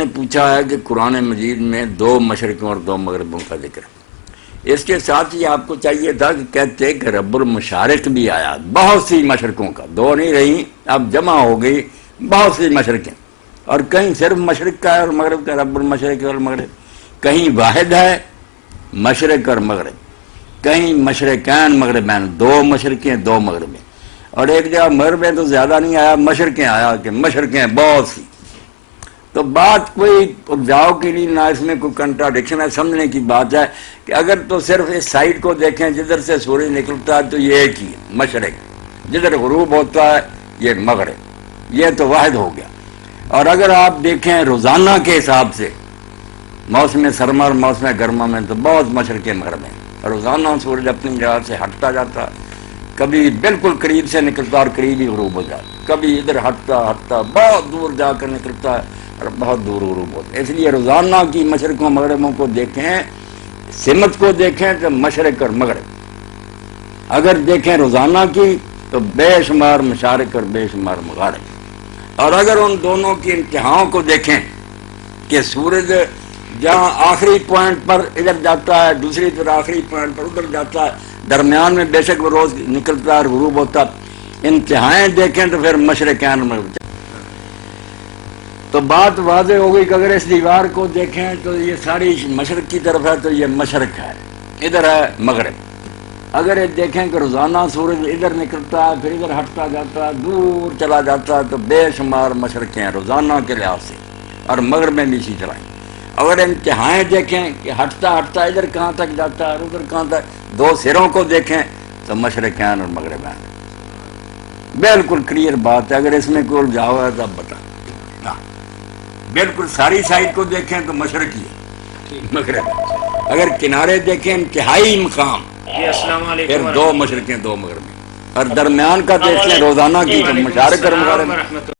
نے پوچھا ہے کہ قرآن مجید میں 2 مشرقوں اور 2 مغربوں کا ذکر ہے۔ اس کے ساتھ ہی آپ کو چاہیے تھا کہ کہتے کہ رب المشارق بھی آیا، بہت سی مشرقوں کا، 2 نہیں رہی، اب جمع ہو گئی بہت سی مشرقیں، اور کہیں صرف مشرق کا ہے اور مغرب کا، رب المشرق اور المغرب، کہیں واحد ہے مشرق اور مغرب، کہیں مشرقین مغربین، 2 مشرقیں 2 مغربیں، اور ایک جگہ مغربیں تو زیادہ نہیں آیا، مشرقیں آیا کہ مشرقیں بہت سی۔ تو بات کوئی اپجاؤ کی نہیں، نہ اس میں کوئی کنٹراڈکشن ہے، سمجھنے کی بات ہے کہ اگر تو صرف اس سائڈ کو دیکھیں جدھر سے سورج نکلتا ہے تو یہ ایک ہی ہے مشرق، جدھر غروب ہوتا ہے یہ مغرب، یہ تو واحد ہو گیا۔ اور اگر آپ دیکھیں روزانہ کے حساب سے موسم سرما اور موسم گرما میں تو بہت مشرق مغرب ہیں، روزانہ سورج اپنی جگہ سے ہٹتا جاتا، کبھی بالکل قریب سے نکلتا اور قریب ہی غروب ہو جاتا، کبھی ادھر ہٹتا بہت دور جا کر نکلتا ہے اور بہت دور غروب ہوتا ہے۔ اس لیے روزانہ کی مشرقوں مغربوں کو دیکھیں، سمت کو دیکھیں تو مشرق اور مغرب، اگر دیکھیں روزانہ کی تو بے شمار مشارق اور بے شمار مغارب، اور اگر ان دونوں کی انتہاؤں کو دیکھیں کہ سورج جہاں آخری پوائنٹ پر ادھر جاتا ہے، دوسری طرف آخری پوائنٹ پر ادھر جاتا ہے، درمیان میں بے شک وہ روز نکلتا ہے اور غروب ہوتا، انتہائیں دیکھیں تو پھر مشرقین مغرب۔ تو بات واضح ہو گئی کہ اگر اس دیوار کو دیکھیں تو یہ ساری مشرق کی طرف ہے تو یہ مشرق ہے، ادھر ہے مغرب۔ اگر یہ دیکھیں کہ روزانہ سورج ادھر نکلتا ہے پھر ادھر ہٹتا جاتا ہے، دور چلا جاتا ہے، تو بے شمار مشرقیں ہیں روزانہ کے لحاظ سے، اور مغرب میں بھی اسی طرح ہیں۔ اگر انتہائیں دیکھیں کہ ہٹتا ادھر کہاں تک جاتا ہے اور ادھر کہاں تک، 2 سروں کو دیکھیں تو مشرقین اور مغربین، بالکل کلیئر بات ہے۔ اگر اس میں کوئی الجھاؤ ہے تو اب بتا، بالکل ساری سائڈ کو دیکھیں تو مشرقی ہے مغرب، اگر کنارے دیکھیں انتہائی مقام پھر 2 مشرقیں 2 مغربیں، اور درمیان کا دیکھیں روزانہ کی تو مشارق اور مغرب۔